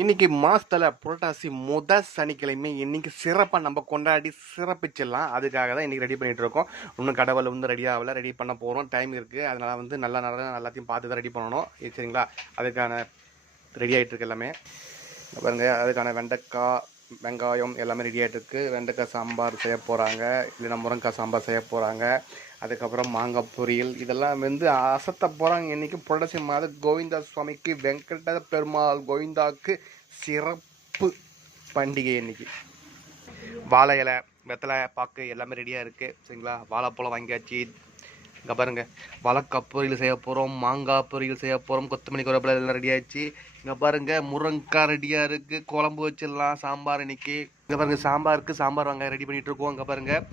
இன்னைக்கு மாசத்துல புரட்டாசி முத சனிக்கிழமை இன்னைக்கு சிறப்பாக நம்ம கொண்டாடி சிறப்பிச்சிடலாம். அதுக்காக தான் இன்னைக்கு ரெடி பண்ணிட்டு இருக்கோம். இன்னும் கடவுள் வந்து ரெடி ஆகல ரெடி பண்ண போகிறோம் டைம் இருக்குது அதனால வந்து நல்லா நல்லா எல்லாத்தையும் பார்த்து தான் ரெடி பண்ணணும் சரிங்களா? அதுக்கான ரெடி ஆகிட்டு இருக்கு எல்லாமே. பாருங்க அதுக்கான வெண்டைக்காய் வெங்காயம் எல்லாமே ரெடியாக இருக்கு. வெண்டைக்காய் சாம்பார் செய்ய போகிறாங்க இல்லைன்னா முருங்கைக்காய் சாம்பார் செய்ய போகிறாங்க அதுக்கப்புறம் மாங்காய் பொரியல். இதெல்லாம் வந்து அசத்த போகிறாங்க இன்னைக்கு புரட்சி மாத கோவிந்தா சுவாமிக்கு வெங்கட பெருமாள் கோவிந்தாவுக்கு சிறப்பு பண்டிகை இன்னைக்கு. வாழை இலை வெத்தலை பாக்கு எல்லாமே ரெடியாக இருக்குது சரிங்களா? வாழைப்பழம் வாங்கியாச்சு. இங்கே பாருங்க. வாழைக்காய் பொரியல் செய்ய போகிறோம் மாங்காய் பொரியல் செய்ய போகிறோம் கொத்தமல்லி கருவேப்பிலை எல்லாம் ரெடி ஆயிடுச்சு. இங்கே பாருங்கள் முருங்கைக்காய் ரெடியாக இருக்குது குழம்பு வச்சிடலாம் சாம்பார் இன்னைக்கு. இங்கே பாருங்க சாம்பாருக்கு சாம்பார் வாங்க ரெடி பண்ணிகிட்டு இருக்கோம். இங்கே பாருங்கள்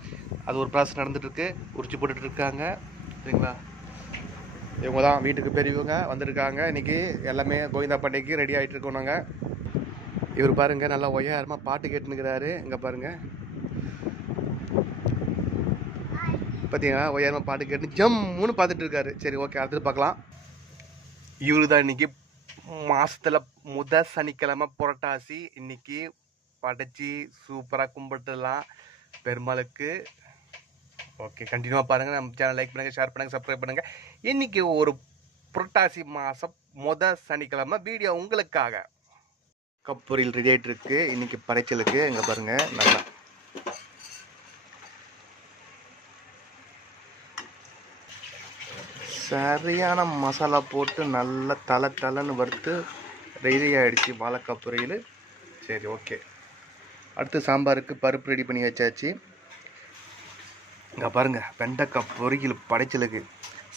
அது ஒரு ப்ராசஸ் நடந்துகிட்ருக்கு உரிச்சு போட்டுட்ருக்காங்க சரிங்களா? இவங்க தான் வீட்டுக்கு பெரியவங்க வந்திருக்காங்க. இன்னைக்கு எல்லாமே கோவிந்தா பண்டிகைக்கு ரெடி ஆகிட்டு இருக்கோம் நாங்கள் இவர் பாருங்கள் நல்லா ஒய்யாரமாக பாட்டு கேட்டுனுக்கிறாரு இங்கே பாருங்கள் பார்த்தீங்கன்னா ஒய்யாரமாக பாட்டு கேட்டு ஜம்முன்னு பார்த்துட்டு இருக்காரு. சரி ஓகே அடுத்தது பார்க்கலாம். இவரு தான் இன்னைக்கு மாசத்துல முத சனிக்கிழமை புரட்டாசி. இன்னைக்கு படைச்சி சூப்பராக கும்பிட்டுலாம் பெருமாளுக்கு. ஓகே கண்டினியூவாக பாருங்கள் நம்ம சேனல் லைக் பண்ணுங்கள் ஷேர் பண்ணுங்கள் சப்ஸ்கிரைப் பண்ணுங்கள் இன்னைக்கு ஒரு புரட்டாசி மாதம் முத சனிக்கிழமை வீடியோ உங்களுக்காக. கப்பூரில் ரெடி ஆகிட்டு இருக்கு. இன்னைக்கு படைச்சலுக்கு இங்கே பாருங்கள் நல்லா சரியான மசாலா போட்டு நல்லா தலை தலைன்னு வறுத்து ரெடி ஆகிடுச்சு வாழைக்காய் பொரியல். சரி ஓகே அடுத்து சாம்பாருக்கு பருப்பு ரெடி பண்ணி வச்சாச்சு. இங்கே பாருங்க வெண்டைக்காய் பொரியல் படைச்சலுக்கு.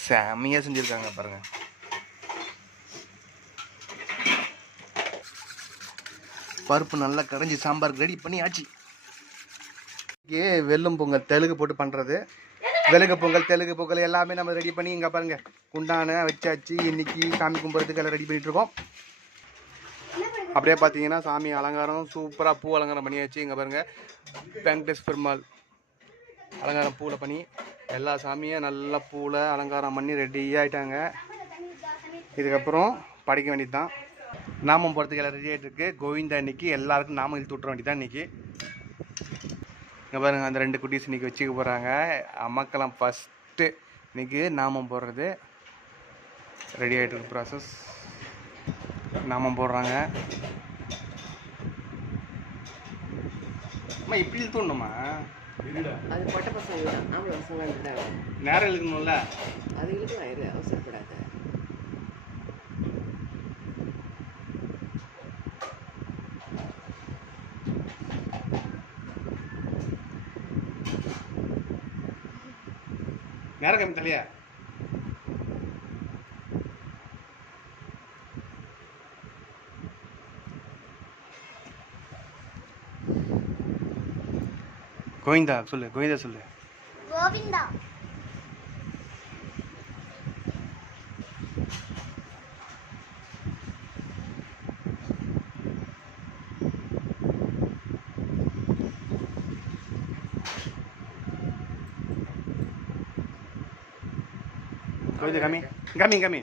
செமையாக செஞ்சுருக்காங்க பாருங்கள் பருப்பு நல்லா கரைஞ்சி சாம்பாருக்கு ரெடி பண்ணி ஆச்சு ஏ வெல்லும் பொங்கல் தெலுங்கு போட்டு பண்ணுறது விலங்கு பொங்கல் தெலுங்கு பொங்கல் எல்லாமே நம்ம ரெடி பண்ணி இங்கே பாருங்க. குண்டான வச்சாச்சு. இன்னைக்கு சாமி கும்பிட்றதுக்கு எல்லாம் ரெடி பண்ணிட்டு இருக்கோம். அப்படியே பார்த்தீங்கன்னா சாமி அலங்காரம் சூப்பராக பூ அலங்காரம் பண்ணியாச்சு. இங்கே பாருங்க. வெங்கடேஷ் பெருமாள் அலங்காரம் பூவில் பண்ணி எல்லா சாமியும் நல்லா பூவில் அலங்காரம் பண்ணி ரெடி ஆகிட்டாங்க இதுக்கப்புறம் படைக்க வேண்டியது தான் நாமம் போகிறதுக்கு எல்லாம் ரெடி ஆகிட்டு இருக்கு. கோவிந்தா இன்னைக்கு எல்லாருக்கும் நாமம் இழுத்து விட்ற வேண்டியது தான் இன்னைக்கு. இங்கே பாருங்க அந்த ரெண்டு குட்டீஸ் இன்னைக்கு வச்சுக்க போகிறாங்க அம்மாக்கெல்லாம் ஃபஸ்ட்டு இன்னைக்கு நாமம் போடுறது. ரெடி ஆகிட்டு இருக்கு ப்ராசஸ் நாமம் போடுறாங்க. அம்மா இப்படி இழுத்துணுமா அது பொட்ட பசங்க நேரம் இழுக்கணும்ல? அது இழுக்கலாம் இரு அவசரப்படாத. நேரம் கம்மி தலையா? கோவிந்தா சொல்லு கோவிந்தா சொல்லு. கோவிந்தா. கோவிந்தா கம்மி கம்மி கம்மி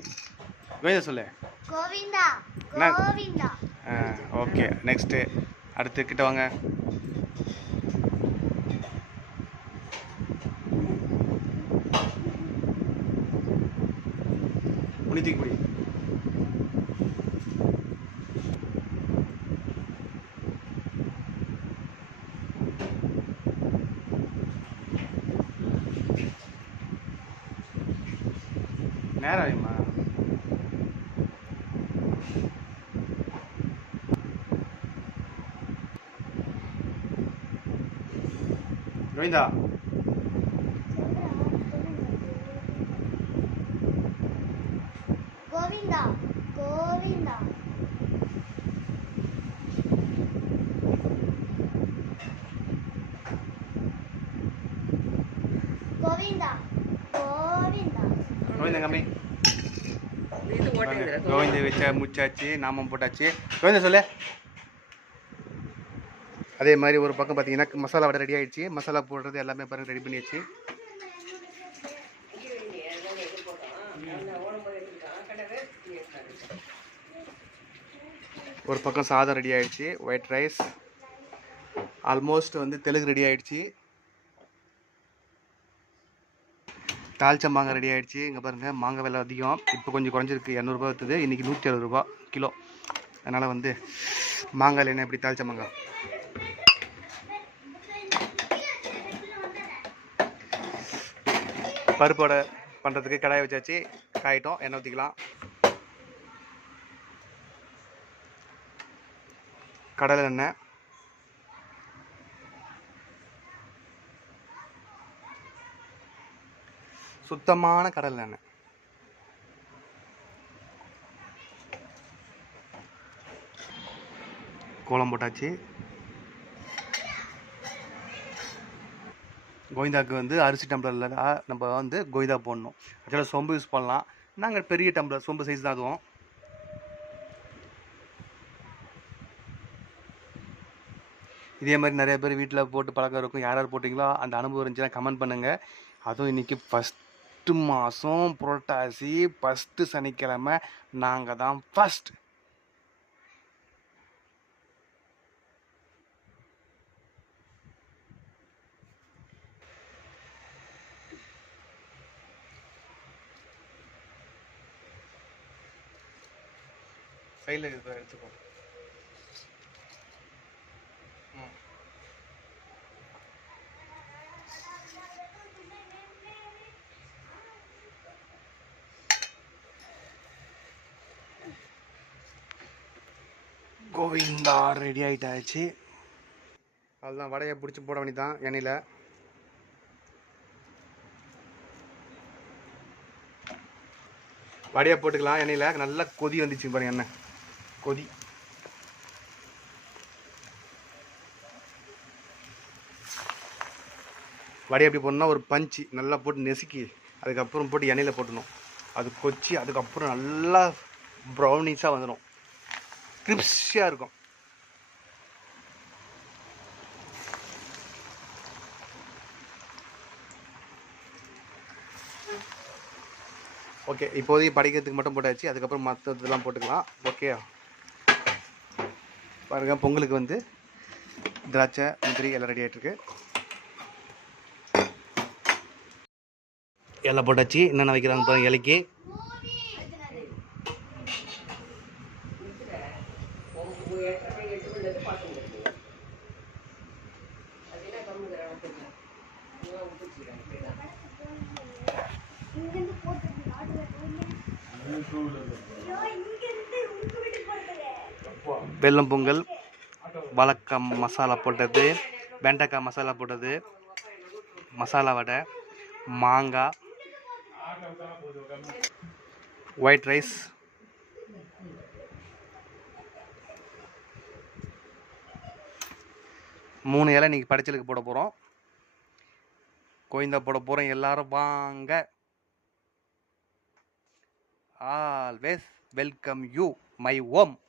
கோவிந்தா சொல்லு. கோவிந்தா? கோவிந்தா. ஆ ஓகே. நெக்ஸ்ட்டு அடுத்து கிட்ட வாங்க. புனிதிக்கு முடி நேரம் ஆகுமா கோவிந்தா கோவிந்தா கோவிந்தா கோவிந்தா கோவிந்தா கோவிந்தா கம்மி இது ஓட்டேங்கிற கோவிந்த வச்சா முச்சாச்சு நாமம் போட்டாச்சு. கோவிந்த சொல்லு. அதே மாதிரி ஒரு பக்கம் பார்த்தீங்கன்னா மசாலா வடை ரெடி ஆயிடுச்சு. மசாலா போடுறது எல்லாமே பாருங்க ரெடி பண்ணியாச்சு. ஒரு பக்கம் சாதம் ரெடி ஆயிடுச்சு ஒயிட் ரைஸ் ஆல்மோஸ்ட் வந்து தெலுங்கு ரெடி ஆயிடுச்சு. தாளிச்ச மாங்காய் ரெடி ஆகிடுச்சு இங்கே பாருங்கள் மாங்காய் விலை அதிகம். இப்போ கொஞ்சம் குறைஞ்சிருக்கு. இரநூறுபா வருது இன்றைக்கி நூற்றி அறுபது ரூபா கிலோ. அதனால் வந்து மாங்காய் என்ன எப்படி தாளிச்ச மாங்காய்? பருப்போட பண்ணுறதுக்கு கடாயை வச்சாச்சு. காயிட்டோம். எண்ணெய் ஊற்றிக்கலாம் கடலை எண்ணெய். சுத்தமான கடல் எண்ணெய் கோலம் போட்டாச்சு. கோவிந்தாவுக்கு வந்து அரிசி டம்ளரில் நம்ம வந்து கோவிந்தா போடணும். ஆக்சுவலாக சொம்பு யூஸ் பண்ணலாம். நாங்கள் பெரிய டம்ளர் சொம்பு சைஸ் தான் அதுவும். இதே மாதிரி நிறைய பேர் வீட்டில் போட்டு பழக்கம் இருக்கும். யார் யார் போட்டிங்களோ அந்த அனுபவம் இருந்துச்சுன்னா கமெண்ட் பண்ணுங்கள் அதுவும் இன்றைக்கி ஃபஸ்ட் ஃபஸ்ட்டு மாதம் புரட்டாசி ஃபஸ்ட்டு சனிக்கிழமை நாங்கள் தான் ஃபஸ்ட் சைடில் எடுத்துக்கோ. கோவிந்தா ரெடி ஆகிட்டாச்சு அதுதான் வடையை பிடிச்சி போட வேண்டியதான் எண்ணெயில். வடையை போட்டுக்கலாம் எண்ணெயில். நல்லா கொதி வந்துச்சு பாருங்க எண்ணெய். கொதி. வடையை எப்படி போடணும்னா ஒரு பஞ்சு நல்லா போட்டு நெசுக்கி அதுக்கப்புறம் போட்டு எண்ணெயில் போட்டணும் அது கொச்சி அதுக்கப்புறம் நல்லா ப்ரௌனிஸாக வந்துடும் கிரிப்ஸியாக இருக்கும். ஓகே இப்போதைக்கு படிக்கிறதுக்கு மட்டும் போட்டாச்சு. அதுக்கப்புறம் மற்றதெல்லாம் போட்டுக்கலாம். ஓகே. பாருங்க பொங்கலுக்கு வந்து திராட்சை முந்திரி எல்லாம் ரெடி ஆகிட்டுருக்கு எல்லாம் போட்டாச்சு. என்னென்ன வைக்கிறாங்க பாருங்கள் இலைக்கு. போட்டு போட்டுறேன் வெல்லம் பொங்கல் வழக்கம் மசாலா போட்டது வெண்டைக்காய் மசாலா போட்டது மசாலா வடை மாங்காய் ஒயிட் ரைஸ் மூணு இலை இன்னைக்கு படைச்சலுக்கு போட போகிறோம் கோயந்தா போட போகிறோம் எல்லாரும் வாங்க. ஆல்வேஸ் வெல்கம் யூ மை ஓம்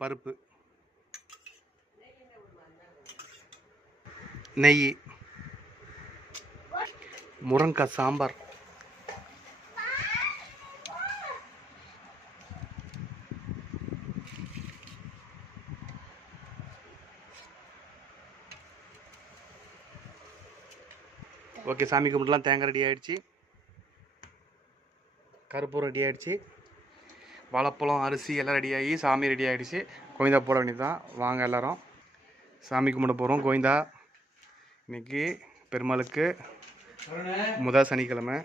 பருப்பு. நெய். முருங்கக்காய் சாம்பார். ஓகே சாமி கும்பிட்டுலாம் தேங்காய் ரெடி ஆகிடுச்சி கருப்பூரம் ரெடி ஆகிடுச்சி வாழைப்பழம் அரிசி எல்லாம் ரெடி ஆகி சாமி ரெடி ஆகிடுச்சி கோவிந்தா போட வேண்டியது தான் வாங்க எல்லோரும். சாமி கும்பிட போகிறோம் கோவிந்தா இன்னைக்கு பெருமாளுக்கு முதல் சனிக்கிழமை.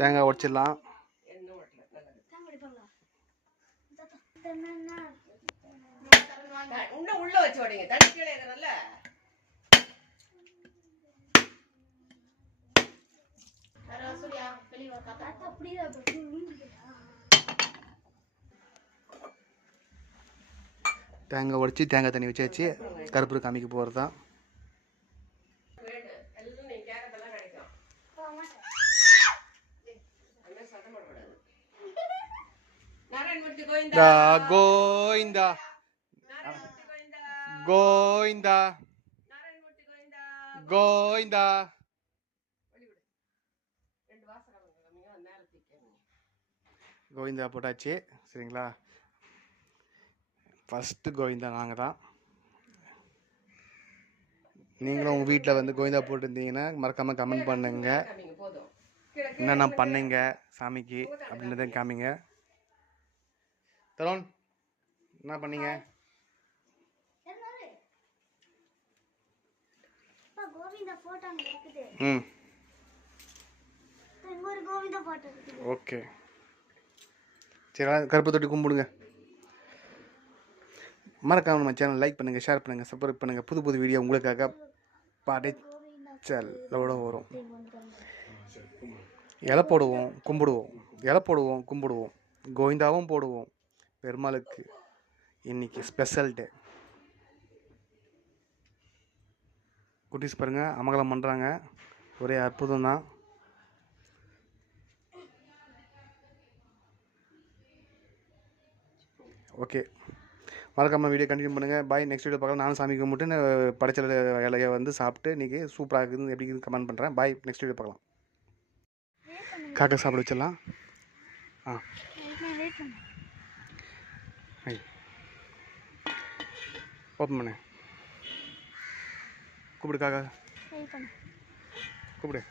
தேங்காய் உடச்சிடலாம். உள்ள உள்ள வச்சு ஓடிங்க. தண்ணி கீழே இருக்கிறல்ல தேங்காய் உடச்சி தேங்காய் தண்ணி வச்சாச்சு கருப்பூர் காமிக்க போகிறது தான் எல்லாம் நீங்க கோவிந்தா கோவிந்தா கோவிந்தா போட்டாச்சு சரிங்களா ஃபஸ்ட்டு கோவிந்தா நாங்கள் தான் நீங்களும் உங்கள் வீட்டில் வந்து கோவிந்தா போட்டிருந்தீங்கன்னா மறக்காமல் கமெண்ட் பண்ணுங்க என்னென்ன பண்ணீங்க சாமிக்கு அப்படின்றத காமிங்க தருண் என்ன பண்ணீங்க அப்பா கோவிந்தா போட்டோ அங்க இருக்குது ம். இங்க ஒரு கோவிந்தா போட்டோ இருக்குது ஓகே. சரி கருப்பு தொட்டி கும்பிடுங்க. மறக்காம நம்ம சேனல் லைக் பண்ணுங்கள் ஷேர் பண்ணுங்கள் சப்ஸ்கிரைப் பண்ணுங்கள் புது புது வீடியோ உங்களுக்காக படைச்சலோட வரும். இலை போடுவோம் கும்பிடுவோம். இலை போடுவோம் கும்பிடுவோம். கோவிந்தாவும் போடுவோம். பெருமாளுக்கு இன்னைக்கு ஸ்பெஷல் டே குட்டிஸ் பாருங்கள் அமகலம் பண்ணுறாங்க ஒரே அற்புதம் தான் ஓகே. மறக்காமல் வீடியோ கண்டினியூ பண்ணுங்கள் பாய் நெக்ஸ்ட் வீடியோ பார்க்கலாம். நானும் சாமி கும்பிட்டு படைச்சல இலையை வந்து சாப்பிட்டு இன்றைக்கி சூப்பராக இருக்குது எப்படி கமெண்ட் பண்ணுறேன் பாய் நெக்ஸ்ட் வீடியோ பார்க்கலாம். காக்கா சாப்பிட வச்சிடலாம். ஆ. ஓப்பன் பண்ணு. கூப்பிடு காக்கா. கூப்பிடு.